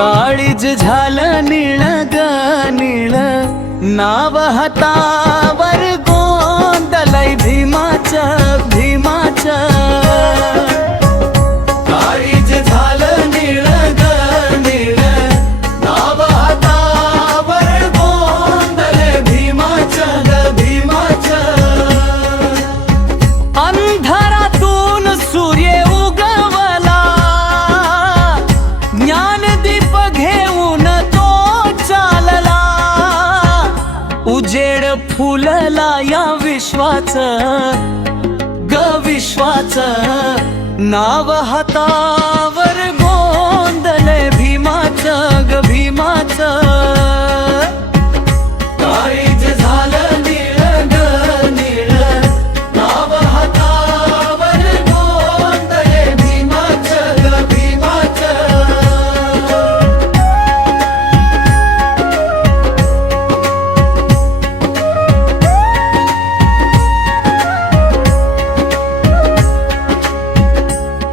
काळीज झालं निळ ग निळ, नाव हातावर गोंधलय भीमाचं भीमाचं. काळीज झालं निळ ग निळ, नाव हातावर गोंधलय भीमाचं ग भीमाचं. अंधारातून सूर्य उगवला, ज्ञानदीप घेऊन तो चालला. उजेड फुलला या विश्वाचं ग विश्वाचं, नाव हातावर गोंधलय भीमाचं ग भीमाचं. काळीज झालं निळ ग निळ, नाव हातावर गोंधलय भीमाचं ग भीमाचं.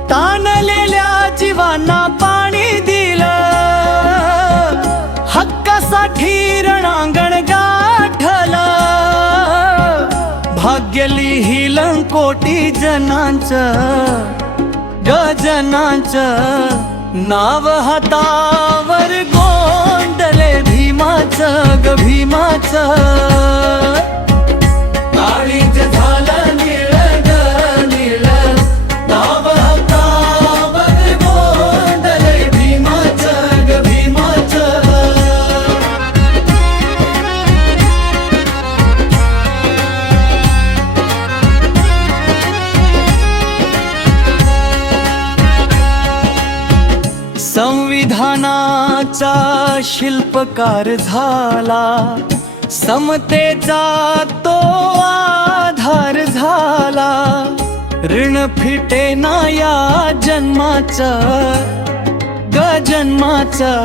ताणलेल्या जीवांना पाणी दिलं, हक्कासाठी रणांगण गाठलं. भाग्य लिहिलं कोटी जनांचं ग जनांचं, नाव हातावर गोंधलय भीमाचं ग भीमाचं. काळीज झालं निळ ग निळ, नाव हातावर गोंधलय भीमाचं ग भीमाचं. संविधानाचा शिल्पकार झाला, समतेचा तो आधार झाला. ऋण फिटेना या जन्माचं ग जन्माचं,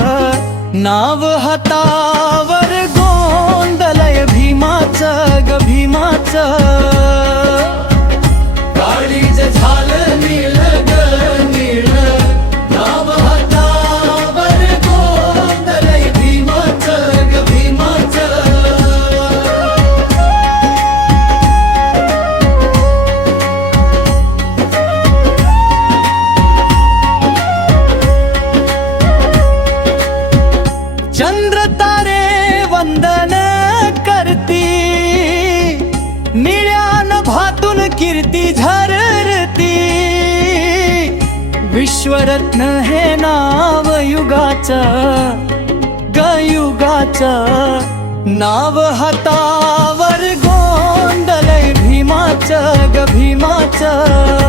नाव हातावर गोंधलय भीमाचं ग भीमाचं. काळीज झालं निळ ग निळ, नाव हातावर गोंधलय भीमाचं ग भीमाचं. चंद्र तारे वंदन करती, निळ्यान भातून कीर्ती झरती. विश्वरत्न हे नाव युगाचं ग युगाचं, नाव हातावर गोंधलय भीमाचं ग भीमाचं.